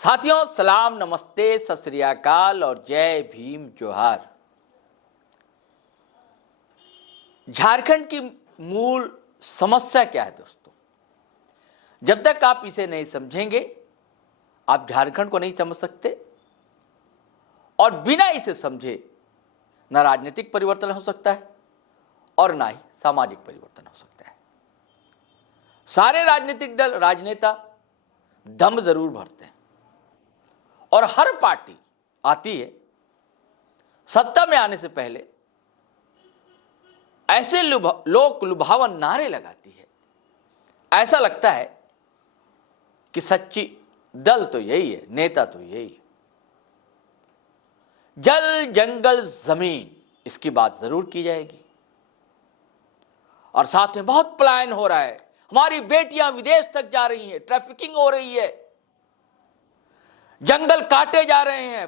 साथियों, सलाम, नमस्ते, सत श्री अकाल और जय भीम जोहार। झारखंड की मूल समस्या क्या है दोस्तों? जब तक आप इसे नहीं समझेंगे, आप झारखंड को नहीं समझ सकते। और बिना इसे समझे न राजनीतिक परिवर्तन हो सकता है और ना ही सामाजिक परिवर्तन हो सकता है। सारे राजनीतिक दल, राजनेता दम जरूर भरते हैं और हर पार्टी आती है सत्ता में आने से पहले ऐसे लोक लुभावन नारे लगाती है। ऐसा लगता है कि सच्ची दल तो यही है, नेता तो यही है। जल, जंगल, जमीन, इसकी बात जरूर की जाएगी। और साथ में बहुत पलायन हो रहा है, हमारी बेटियां विदेश तक जा रही हैं, ट्रैफिकिंग हो रही है, जंगल काटे जा रहे हैं,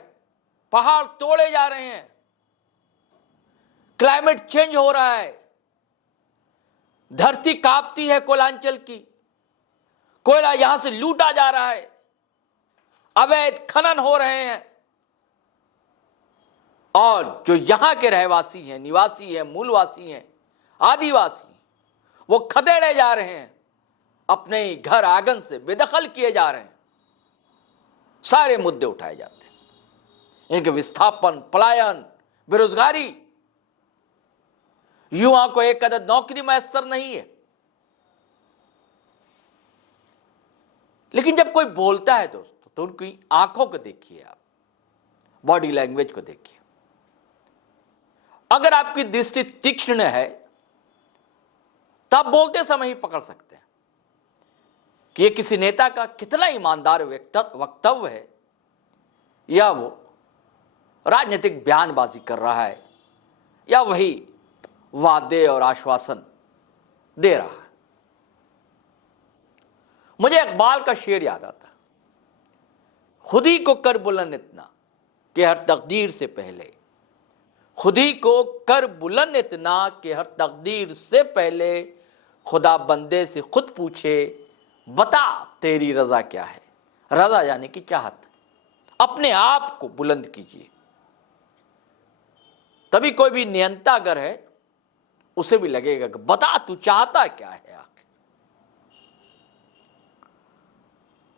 पहाड़ तोड़े जा रहे हैं, क्लाइमेट चेंज हो रहा है, धरती कांपती है कोयलांचल की, कोयला यहां से लूटा जा रहा है, अवैध खनन हो रहे हैं और जो यहां के रहवासी हैं, निवासी हैं, मूलवासी हैं, आदिवासी, वो खदेड़े जा रहे हैं, अपने ही घर आंगन से बेदखल किए जा रहे हैं। सारे मुद्दे उठाए जाते हैं, इनके विस्थापन, पलायन, बेरोजगारी, युवाओं को एक कदर नौकरी मैसर नहीं है। लेकिन जब कोई बोलता है दोस्तों, तो उनकी आंखों को देखिए, आप बॉडी लैंग्वेज को देखिए। अगर आपकी दृष्टि तीक्ष्ण है तब बोलते समय ही पकड़ सकते हैं कि ये किसी नेता का कितना ईमानदार वक्तव्य है या वो राजनीतिक बयानबाजी कर रहा है या वही वादे और आश्वासन दे रहा है। मुझे इकबाल का शेर याद आता, खुद ही को कर बुलंद इतना कि हर तकदीर से पहले, खुद ही को कर बुलंद इतना कि हर तकदीर से पहले खुदा बंदे से खुद पूछे, बता तेरी रजा क्या है। रजा यानी कि चाहत। अपने आप को बुलंद कीजिए, तभी कोई भी नियंता अगर है उसे भी लगेगा कि बता तू चाहता क्या है आखिर।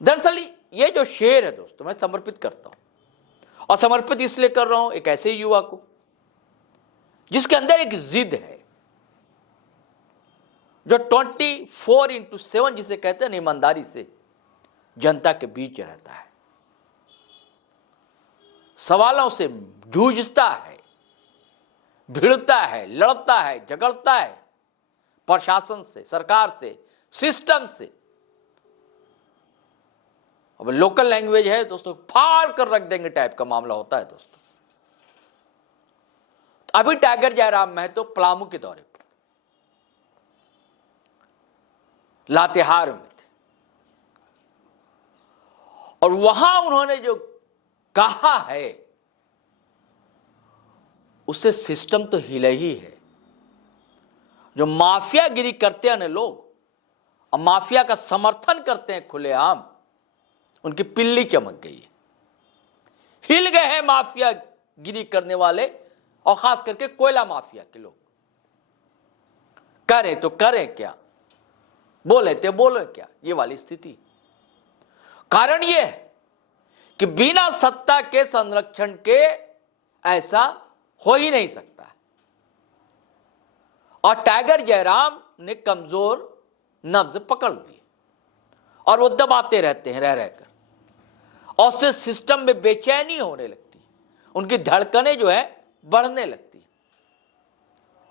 दरअसल ये जो शेर है दोस्तों, मैं समर्पित करता हूं और समर्पित इसलिए कर रहा हूं एक ऐसे युवा को जिसके अंदर एक जिद है, जो 24/7 जिसे कहते हैं ईमानदारी से जनता के बीच रहता है, सवालों से जूझता है, भिड़ता है, लड़ता है, झगड़ता है प्रशासन से, सरकार से, सिस्टम से। अब लोकल लैंग्वेज है दोस्तों, फाड़ कर रख देंगे टाइप का मामला होता है दोस्तों। अभी टाइगर जयराम महतो पलामू के दौरे पर लातेहार में थे और वहां उन्होंने जो कहा है उससे सिस्टम तो हिले ही है। जो माफियागिरी करते हैं ना लोग और माफिया का समर्थन करते हैं खुलेआम, उनकी पिल्ली चमक गई है। हिल गए हैं माफियागिरी करने वाले और खास करके कोयला माफिया के लोग। करें तो करें क्या, बोले तो बोले क्या, ये वाली स्थिति। कारण ये है कि बिना सत्ता के संरक्षण के ऐसा हो ही नहीं सकता है। और टाइगर जयराम ने कमजोर नब्ज पकड़ ली और वो दबाते रहते हैं रह रहकर, और उससे सिस्टम में बेचैनी होने लगती है, उनकी धड़कनें जो है बढ़ने लगती है।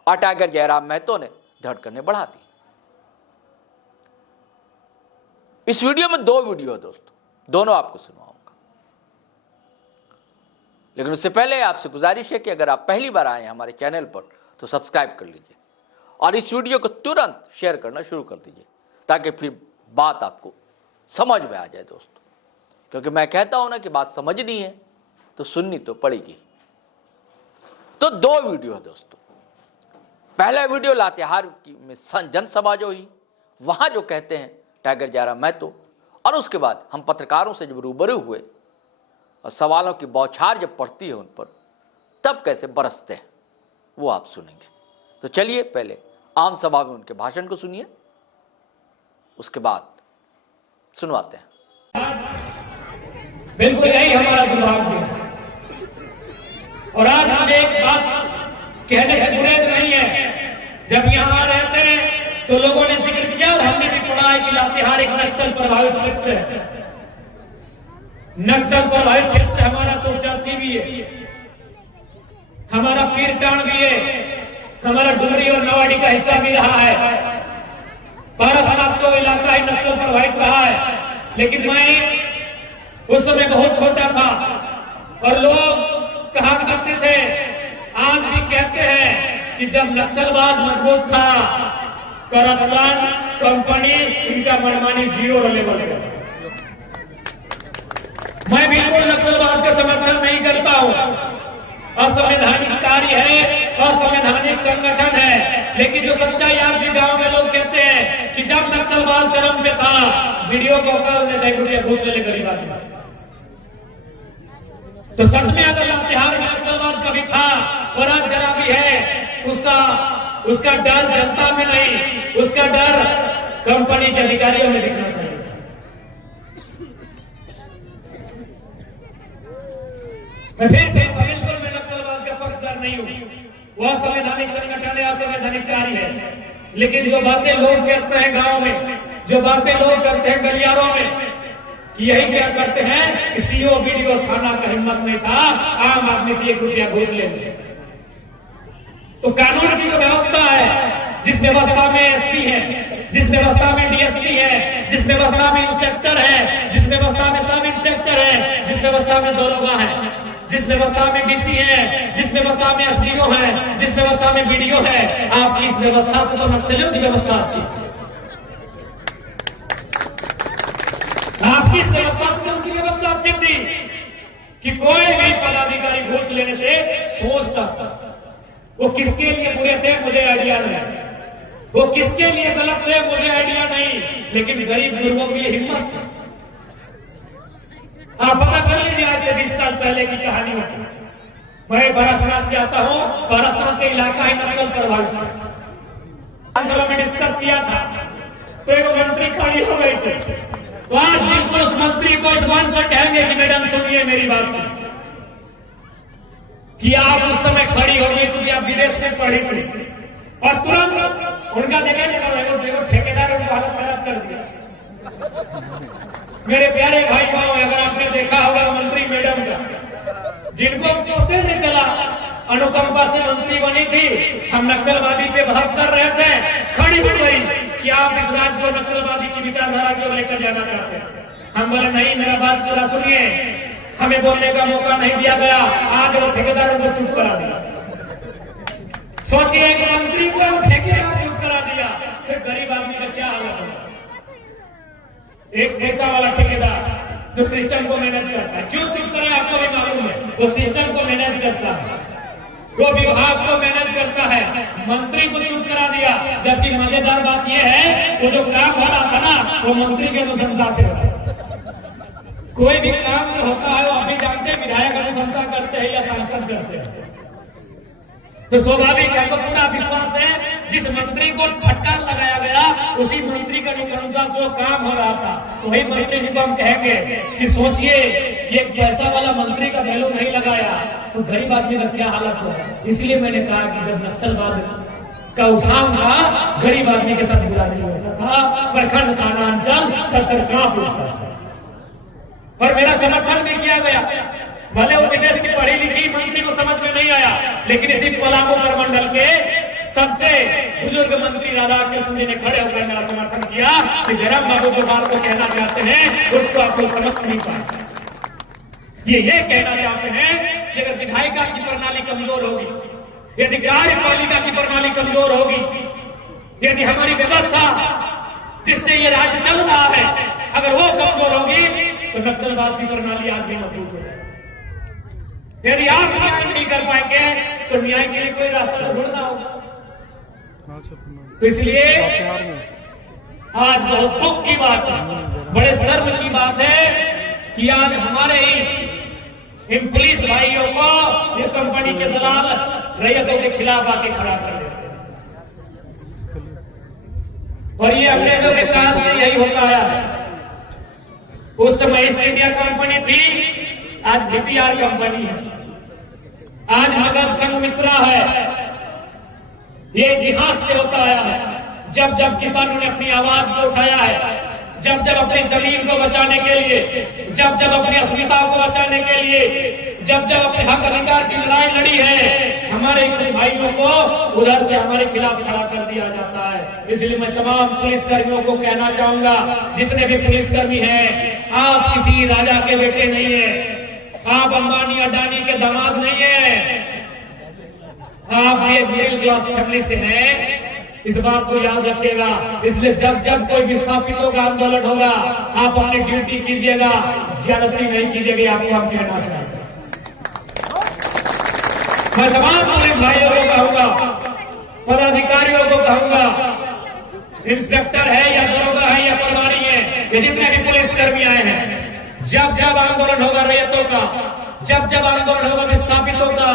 और टाइगर जयराम महतो ने धड़कनें बढ़ा दी। इस वीडियो में 2 वीडियो है दोस्तों, दोनों आपको सुनाऊंगा। लेकिन उससे पहले आपसे गुजारिश है कि अगर आप पहली बार आए हैं हमारे चैनल पर तो सब्सक्राइब कर लीजिए और इस वीडियो को तुरंत शेयर करना शुरू कर दीजिए, ताकि फिर बात आपको समझ में आ जाए दोस्तों। क्योंकि मैं कहता हूं ना कि बात समझनी है तो सुननी तो पड़ेगी। तो 2 वीडियो है दोस्तों। पहला वीडियो लातेहार में जनसभा जो हुई, वहां जो कहते हैं टाइगर जयराम महतो, और उसके बाद हम पत्रकारों से जब रूबरू हुए और सवालों की बौछार जब पड़ती है उन पर, तब कैसे बरसते हैं वो आप सुनेंगे। तो चलिए पहले आम सभा में उनके भाषण को सुनिए, उसके बाद सुनवाते हैं। बिल्कुल यही हमारा दुर्भाग्य है। और आज मुझे एक बात कहने से गुरेज नहीं है। जब यहाँ रहते हैं तो लोगों ने जिक्र किया और हमने भी पढ़ा है कि लातेहार एक नक्सल प्रभावित क्षेत्र है। नक्सल प्रभावित क्षेत्र हमारा तो चाची भी है, हमारा पीरटान भी है, हमारा डुमरी और नवाड़ी का हिस्सा भी रहा है। पारसनाथ तो इलाका ही नक्सल प्रभावित रहा है। लेकिन मैं उस समय बहुत छोटा था और लोग कहा करते थे, आज भी कहते हैं कि जब नक्सलवाद मजबूत था, करप्शन, कंपनी, इनका मनमानी जीरो लेवल पे। मैं बिल्कुल नक्सलवाद का समर्थन नहीं करता हूं। असंवैधानिक कार्य है, असंवैधानिक संगठन है। लेकिन जो सच्चाई आज भी गांव में लोग कहते हैं कि जब नक्सलवाद चरम पे था, वीडियो कॉल में 1 रुपया घूस ले गरीब आदमी से। तो सच में अगर लातेहार में नक्सलवाद कभी था और आज जरा भी है, उसका डर जनता में नहीं, उसका डर कंपनी के अधिकारियों में दिखना चाहिए। मैं फिर बिल्कुल मैं नक्सलवाद का पक्षधर नहीं हूं। वह संवैधानिक संगठन है, असंवैधानिक कार्य है। लेकिन जो बातें लोग करते हैं गांव में, जो बातें लोग करते हैं गलियारों में, कि यही क्या करते हैं कि सीओ वीडियो थाना का हिम्मत नहीं था आम आदमी से 1 रुपया घूस ले। तो कानून की जो व्यवस्था है, जिस व्यवस्था में एसपी है, जिस व्यवस्था में डीएसपी है, जिस व्यवस्था में इंस्पेक्टर है, जिस व्यवस्था में सब इंस्पेक्टर है, जिस व्यवस्था में दरोगा है, जिस व्यवस्था में डीसी है, जिस व्यवस्था में एसडीओ है, जिस व्यवस्था में बीडीओ है, आप इस व्यवस्था से तो नक्सलियों की व्यवस्था अच्छी। आपकी व्यवस्था से उनकी व्यवस्था अच्छी थी कि कोई भी पदाधिकारी घूस लेने से सोचता वो किसके लिए बुरे थे मुझे आइडिया नहीं, वो किसके लिए गलत थे मुझे आइडिया नहीं, लेकिन गरीब गुरुओं की हिम्मत थी। आप पता कर लीजिए आज से 20 साल पहले की कहानी होती। मैं पारसनाथ से आता हूं, पारसनाथ के इलाका ही नक्सल प्रभावित था। विधानसभा में डिस्कस किया था तो एक मंत्री खड़ी हो गई थी। तो आज बिल्कुल उस मंत्री को इस मंच से कहेंगे कि मैडम सुनिए मेरी बात कि आप उस समय खड़ी हो गई क्योंकि आप विदेश में पढ़ी थी और तुरंत उनका देखा ठेकेदार उनका हालत खराब कर दिया। मेरे प्यारे भाई बहनों, अगर आपने देखा होगा मंत्री मैडम का, जिनको पता नहीं चला अनुकंपा से मंत्री बनी थी, हम नक्सलवादी पे बहस कर रहे थे, खड़ी हो गई कि आप इस राज्य को नक्सलवादी की विचारधारा की ओर लेकर जाना चाहते हैं। हम बोले नहीं, मेरा बात पूरा सुनिए, हमें बोलने का मौका नहीं दिया गया। आज वो ठेकेदारों को चुप करा दिया। सोचिए एक मंत्री को ठेकेदार चुप करा दिया, फिर गरीब आदमी का क्या हालत होगा। एक पैसा वाला ठेकेदार जो सिस्टम को मैनेज करता है, क्यों चुप करे आपको भी मालूम है, वो सिस्टम को मैनेज करता है, वो विभाग को मैनेज करता है, मंत्री को चुप करा दिया। जबकि मजेदार बात यह है वो जो काम हो रहा था ना वो मंत्री के अनुशंसा से होता है। कोई भी काम जो होता है वो अभी जानते हैं विधायक अनुशंसा करते हैं या सांसद करते हैं। तो स्वाभाविक है, हमको पूरा विश्वास है जिस मंत्री को फटकार लगाया गया उसी मंत्री का अनुशंसा से वो काम हो रहा था। तो वही मंत्री जी को हम कहेंगे कि सोचिए कि एक पैसा वाला मंत्री का वैल्यू नहीं लगाया तो गरीब आदमी का क्या हालत होगा। इसलिए मैंने कहा कि जब नक्सलवाद का उठाव था गरीब आदमी के साथ बुरा नहीं होता था, प्रखंड थाना अंचल छतर कांप उठता था। और मेरा समर्थन भी किया गया। भले वो विदेश की पढ़ी लिखी मंत्री को समझ में नहीं आया, लेकिन इसी पलामू प्रमंडल के सबसे बुजुर्ग मंत्री राधा कृष्ण जी ने खड़े होकर मेरा समर्थन किया कि जयराम बाबू जो बात को कहना चाहते हैं उसको आप लोग समझ नहीं पाए। ये कहना चाहते हैं कि अगर विधायिका की प्रणाली कमजोर होगी, यदि कार्यपालिका की प्रणाली कमजोर होगी, यदि हमारी व्यवस्था जिससे ये राज्य चल रहा है अगर वो कमजोर होगी तो नक्सलवाद की प्रणाली आज भी मजबूत हो जाएगी। यदि आप न्याय नहीं कर पाएंगे तो न्याय के लिए कोई रास्ता ढूंढना होगा। तो इसलिए आज बहुत दुख की बात है, बड़े शर्म की बात है कि आज हमारे ही इन पुलिस भाइयों को ये कंपनी के दलाल रैयतों के खिलाफ आके खड़ा कर देते हैं। और ये अंग्रेजों के काल से यही होता आया है। उस समय ईस्ट इंडिया कंपनी थी, आज बीपीआर कंपनी है, आज मगध संघमित्रा है। ये इतिहास से होता आया है। जब जब किसानों ने अपनी आवाज को उठाया है, जब जब अपनी जमीन को बचाने के लिए, जब जब अपनी अस्मिता को बचाने के लिए, जब जब अपने हक अधिकार की लड़ाई लड़ी है, हमारे कुछ भाइयों को उधर से हमारे खिलाफ खड़ा कर दिया जाता है। इसलिए मैं तमाम पुलिसकर्मियों को कहना चाहूंगा, जितने भी पुलिसकर्मी हैं, आप किसी राजा के बेटे नहीं है, आप अंबानी अडानी के दामाद नहीं है, आप एक मिडिल क्लास फैमिली से हैं। इस बात को याद रखिएगा। इसलिए जब जब कोई विस्थापितों का आंदोलन होगा, आप अपनी ड्यूटी कीजिएगा, ज्यादती नहीं कीजिएगा। आपको हम कहना चाहते हैं। मैं तमाम पुलिस भाइयों को कहूंगा, पदाधिकारियों को कहूंगा, इंस्पेक्टर है या दरोगा है या पटवारी है, ये जितने भी पुलिसकर्मी आए हैं, जब जब आंदोलन होगा रैयतों का, जब जब आंदोलन होगा विस्थापितों का,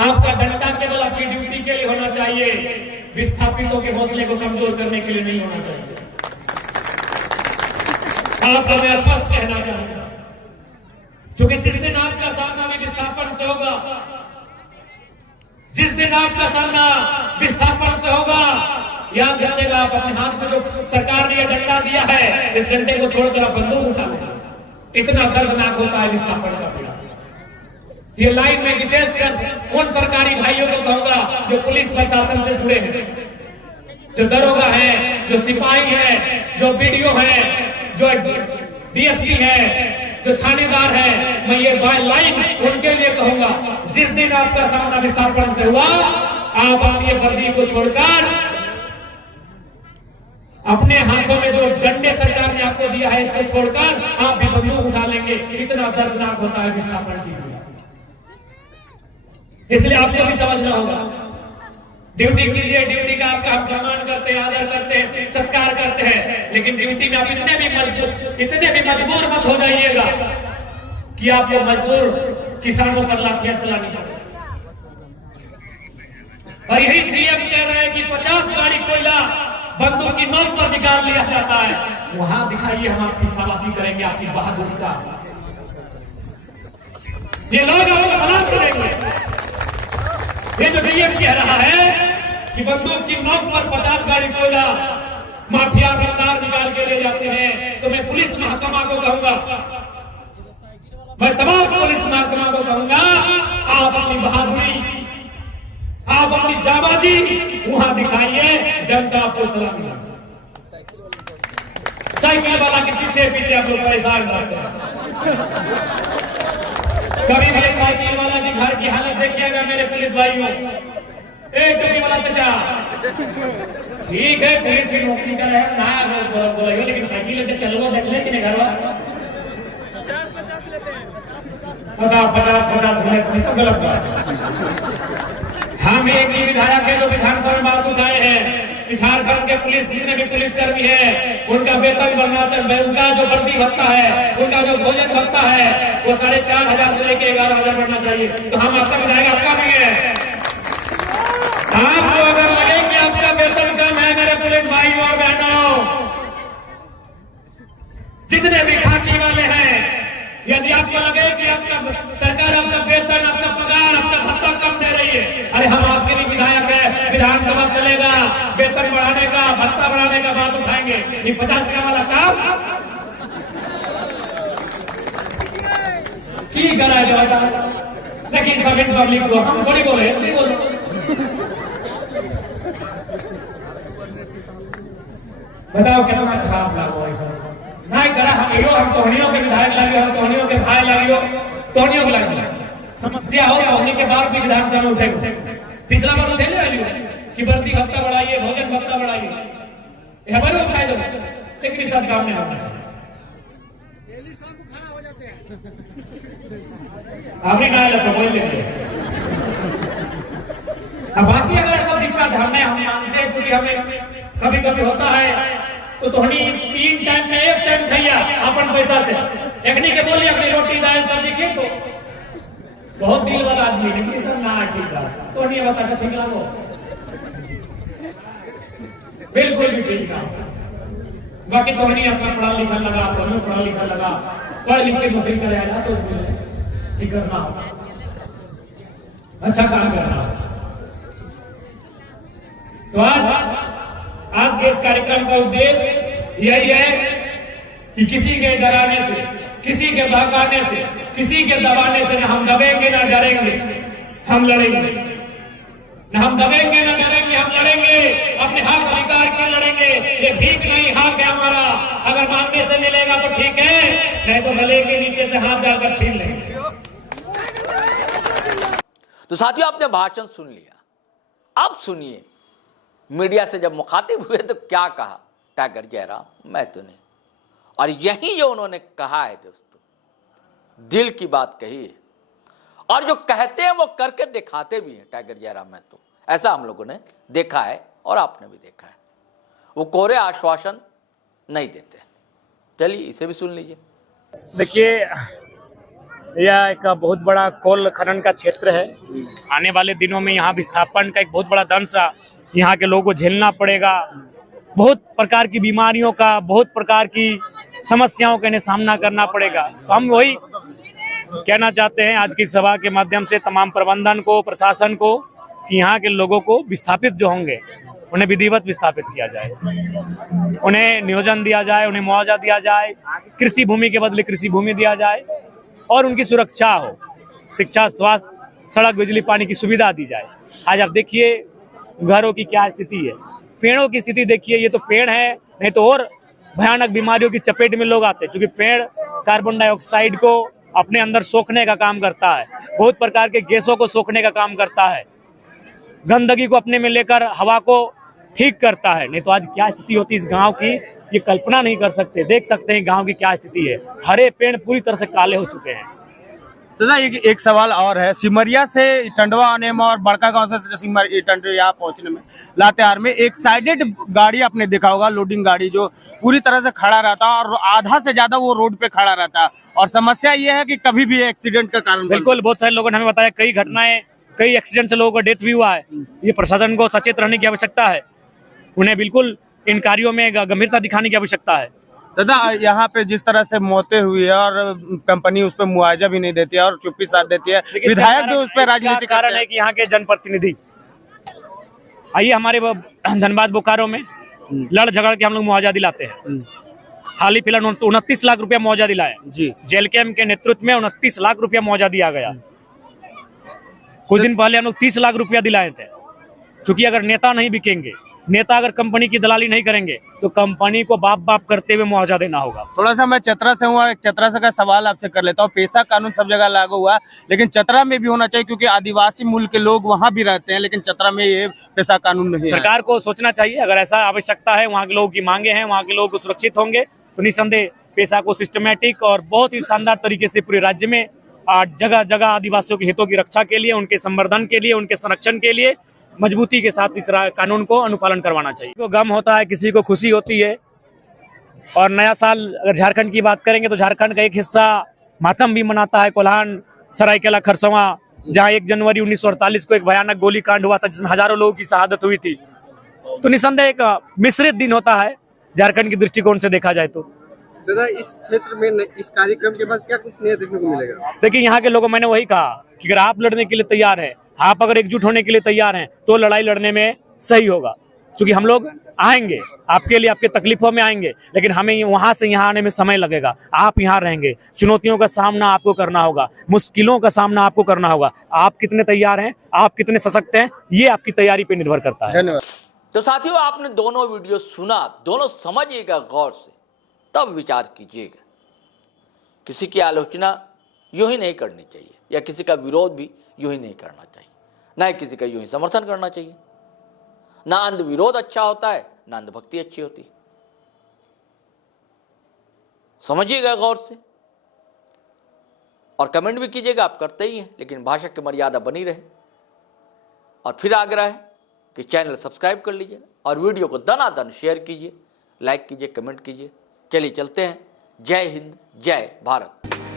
आपका डंडा केवल आपकी ड्यूटी के लिए होना चाहिए, विस्थापितों के हौसले को कमजोर करने के लिए नहीं होना चाहिए। आपको मैं स्पष्ट कहना चाहूंगा, क्योंकि जिस दिन आपका सामना भी विस्थापन से होगा, जिस दिन आपका सामना विस्थापन से होगा, याद रखिएगा, आप अपने हाथ में जो सरकार ने यह डंडा दिया है, इस डंडे को छोड़कर आप बंदूक उठा लेना। इतना दर्दनाक होता है विस्थापन का पीड़ा। ये लाइन में विशेषकर उन सरकारी भाइयों को कहूंगा जो पुलिस प्रशासन से जुड़े हैं, जो दरोगा है, जो सिपाही है, जो बीडीओ है, जो डीएसपी है, जो थानेदार है, मैं ये लाइन उनके लिए कहूंगा, जिस दिन आपका सामना विस्थापन से हुआ, आप अपनी वर्दी को छोड़कर अपने हाथों में जो डंडे सरकार ने आपको दिया है, इसको छोड़कर आप भी बंदूक उठा लेंगे। इतना दर्दनाक होता है विस्थापन की। इसलिए आपको भी समझना होगा, ड्यूटी कीजिए, ड्यूटी का आपका हम सम्मान करते हैं, आदर करते हैं, सत्कार करते हैं, लेकिन ड्यूटी में आप इतने भी मजबूर मत हो जाइएगा कि आपको मजबूर किसानों पर लाठियां चलानी पड़े। और यही सीएम कह रहे हैं कि 50 गाड़ी कोयला बंदूक की नोक पर निकाल लिया जाता है, वहां दिखाइए, हम आपकी शाबाशी करेंगे, आपकी बहादुरी का। ये लोग आपको सलाम करेंगे। ये जो डीएम कह रहा है कि बंदूक की नोक पर 50 गाड़ी कोयला माफिया रफ्तार निकाल के ले जाते हैं, तो मैं पुलिस महकमा को कहूंगा, मैं तमाम पुलिस महकमा को कहूंगा, आप अपनी बहादुरी, आप अपनी जाबाजी वहां दिखाइए, जनता आपको सलाम करेगी। साइकिल वाला के पीछे पीछे आप लोग परेशान रहते हैं। कभी भी साइकिल वाला की घर की हालत देखिएगा मेरे पुलिस भाइयों। एक टोपी वाला चचा, ठीक है पुलिस की नौकरी कर रहे हैं, ना बोला, लेकिन साइकिल से चलो देख ले कि घर वाला 50-50 मिनट सब गलत बात। हम एक ही विधायक है जो विधानसभा में बात उठाए हैं कि झारखंड के पुलिस जितने भी पुलिसकर्मी है, उनका वेतन बढ़ना चाहिए, उनका जो वर्दी भत्ता है, उनका जो भोजन भत्ता है, वो 4,500 से लेके 11,000 बढ़ना चाहिए। तो हम आपका विधायक आपका भी है। आपको अगर लगे कि आपका वेतन कम है, मेरे पुलिस भाई और बहनों, जितने भी खाकी वाले हैं, यदि आपको लगे कि आपका सरकार आपका वेतन, आपका पगार, आपका भत्ता कम दे रही है, अरे हम आपके लिए विधायक है, विधानसभा चलेगा, वेतन बढ़ाने का, भत्ता बढ़ाने का बात उठाएंगे। ये 50 टका वाला काम की करा जाएगा, लेकिन सब पब्लिक को हम थोड़ी बोले, नहीं बोले। बताओ कितना खराब लागो ऐसा नहीं करा। हम तोहनियों के विधायक लगे, हम तोहनियों के भाई लगे, तोहनियों को लगे, समस्या हो तोहनी के बाद भी विधानसभा में उठेगा। पिछला बार उठे कि वर्दी भत्ता बढ़ाइए, भोजन भत्ता बढ़ाइए, हमारे उठाए दो, लेकिन इस सब काम में होना चाहिए। आपने कहा तो बोल लीजिए। अब बाकी अगर सब दिक्कत हमें हम मानते हैं, क्योंकि हमें कभी कभी होता है तो तोहनी 3 टाइम में 1 टाइम खाइया अपन पैसा से, एकनी के बोली अपनी रोटी दाल सब्जी खी, तो बहुत दिल वाला आदमी लेकिन ये सब ना ठीक है तो नहीं बता ठीक लागो बिल्कुल भी ठीक ना बाकी तो नहीं अपना पढ़ा लिखा लगा पढ़ा लिखा लगा पढ़ लिख के नौकरी करे ना सोच मिले करना अच्छा काम करना। तो आज के इस कार्यक्रम का उद्देश्य यही है कि किसी के डराने से, किसी के बहकाने से, किसी के दबाने से न हम दबेंगे न डरेंगे, हम लड़ेंगे। न हम दबेंगे न डरेंगे, हम लड़ेंगे, अपने हक अधिकार के लड़ेंगे। ये भीख नहीं, हक है हमारा। अगर मांगने से मिलेगा तो ठीक है, नहीं तो गले के नीचे से हाथ डालकर छीन लेंगे। तो साथियों, आपने भाषण सुन लिया। अब सुनिए मीडिया से जब मुखातिब हुए तो क्या कहा टाइगर जयराम महतो ने। और यही जो उन्होंने कहा है दोस्तों, दिल की बात कही है। और जो कहते हैं वो करके दिखाते भी हैं टाइगर जयराम महतो। ऐसा हम लोगों ने देखा है और आपने भी देखा है। वो कोरे आश्वासन नहीं देते। चलिए इसे भी सुन लीजिए। देखिए, यह एक बहुत बड़ा कोल खनन का क्षेत्र है। आने वाले दिनों में यहाँ विस्थापन का एक बहुत बड़ा दंश यहाँ के लोगों को झेलना पड़ेगा। बहुत प्रकार की बीमारियों का, बहुत प्रकार की समस्याओं का इन्हें सामना करना पड़ेगा। तो हम वही कहना चाहते हैं आज की सभा के माध्यम से तमाम प्रबंधन को, प्रशासन को, कि यहाँ के लोगों को विस्थापित जो होंगे उन्हें विधिवत विस्थापित किया जाए, उन्हें नियोजन दिया जाए, उन्हें मुआवजा दिया जाए, कृषि भूमि के बदले कृषि भूमि दिया जाए और उनकी सुरक्षा हो, शिक्षा, स्वास्थ्य, सड़क, बिजली, पानी की सुविधा दी जाए। आज आप देखिए घरों की क्या स्थिति है, पेड़ों की स्थिति देखिए। ये तो पेड़ है, नहीं तो और भयानक बीमारियों की चपेट में लोग आते हैं, क्योंकि पेड़ कार्बन डाइऑक्साइड को अपने अंदर सोखने का काम करता है, बहुत प्रकार के गैसों को सोखने का काम करता है, गंदगी को अपने में लेकर हवा को ठीक करता है। नहीं तो आज क्या स्थिति होती इस गांव की, ये कल्पना नहीं कर सकते। देख सकते हैं गांव की क्या स्थिति है। हरे पेड़ पूरी तरह से काले हो चुके हैं। दादा एक सवाल और है, सिमरिया से टंडवा आने में और बड़का गांव से टंडवा यहाँ पहुंचने में लातेहार में एक साइडेड गाड़ी आपने देखा होगा, लोडिंग गाड़ी जो पूरी तरह से खड़ा रहता और आधा से ज्यादा वो रोड पे खड़ा रहता। और समस्या ये है कि कभी भी एक्सीडेंट का कारण बिल्कुल, बहुत सारे लोगों ने हमें बताया कई घटनाएं, कई एक्सीडेंट से लोगों का डेथ भी हुआ है। ये प्रशासन को सचेत रहने की आवश्यकता है, उन्हें बिल्कुल इन कार्यों में गंभीरता दिखाने की आवश्यकता है। दादा यहाँ पे जिस तरह से मौतें हुई है और कंपनी उस पर मुआवजा भी नहीं देती है और चुप्पी साथ देती है, विधायक भी उस पर राजनीति कारण है कि यहाँ के जनप्रतिनिधि, आइए हमारे धनबाद बोकारो में लड़ झगड़ के हम लोग मुआवजा दिलाते हैं। हाल ही फिलहाल 29 लाख रुपया मुआवजा दिलाए जी। जेल कैम्प के नेतृत्व में 29 लाख रुपया मुआवजा दिया गया। कुछ दिन पहले हम लोग 30 लाख रुपया दिलाए थे। चूंकि अगर नेता नहीं बिकेंगे, नेता अगर कंपनी की दलाली नहीं करेंगे तो कंपनी को बाप बाप करते हुए मुआवजा देना होगा। थोड़ा सा मैं चतरा से हूँ, चतरा से का सवाल आपसे कर लेता हूँ। पेशा कानून सब जगह लागू हुआ, लेकिन चतरा में भी होना चाहिए क्योंकि आदिवासी मूल के लोग वहाँ भी रहते हैं, लेकिन चतरा में ये पेशा कानून नहीं है। सरकार को सोचना चाहिए, अगर ऐसा आवश्यकता है, वहाँ के लोगों की मांगे हैं, वहाँ के लोग सुरक्षित होंगे तो निसंदेह पेशा को सिस्टमेटिक और बहुत ही शानदार तरीके से पूरे राज्य में जगह जगह आदिवासियों के हितों की रक्षा के लिए, उनके संवर्धन के लिए, उनके संरक्षण के लिए मजबूती के साथ इस कानून को अनुपालन करवाना चाहिए। किसी को गम होता है, किसी को खुशी होती है। और नया साल अगर झारखंड की बात करेंगे तो झारखंड का एक हिस्सा मातम भी मनाता है। कोल्हान, सरायकेला खरसवां, जहां 1 जनवरी 1948 को एक भयानक गोलीकांड हुआ था जिसमें हजारों लोगों की शहादत हुई थी। तो निसंदेह एक मिश्रित दिन होता है झारखंड की दृष्टिकोण से देखा जाए तो। दादा इस क्षेत्र में इस कार्यक्रम के बाद क्या कुछ नया देखने को मिलेगा? देखिए यहाँ के लोगों, मैंने वही कहा कि अगर आप लड़ने के लिए तैयार हैं, आप अगर एकजुट होने के लिए तैयार हैं तो लड़ाई लड़ने में सही होगा। क्योंकि हम लोग आएंगे आपके लिए, आपके तकलीफों में आएंगे, लेकिन हमें वहां से यहाँ आने में समय लगेगा। आप यहाँ रहेंगे, चुनौतियों का सामना आपको करना होगा, मुश्किलों का सामना आपको करना होगा। आप कितने तैयार हैं, आप कितने सशक्त हैं, ये आपकी तैयारी पे निर्भर करता है। धन्यवाद। तो साथियों, आपने दोनों वीडियो सुना, दोनों समझिएगा गौर से, तब विचार कीजिएगा। किसी की आलोचना यूं ही नहीं करनी चाहिए, या किसी का विरोध भी यूं ही नहीं करना चाहिए, ना ही किसी का यूं ही समर्थन करना चाहिए। ना अंध विरोध अच्छा होता है, ना अंधभक्ति अच्छी होती। समझिएगा गौर से और कमेंट भी कीजिएगा। आप करते ही हैं, लेकिन भाषा की मर्यादा बनी रहे। और फिर आग्रह है कि चैनल सब्सक्राइब कर लीजिए और वीडियो को दनादन शेयर कीजिए, लाइक कीजिए, कमेंट कीजिए। चलिए चलते हैं। जय हिंद, जय भारत।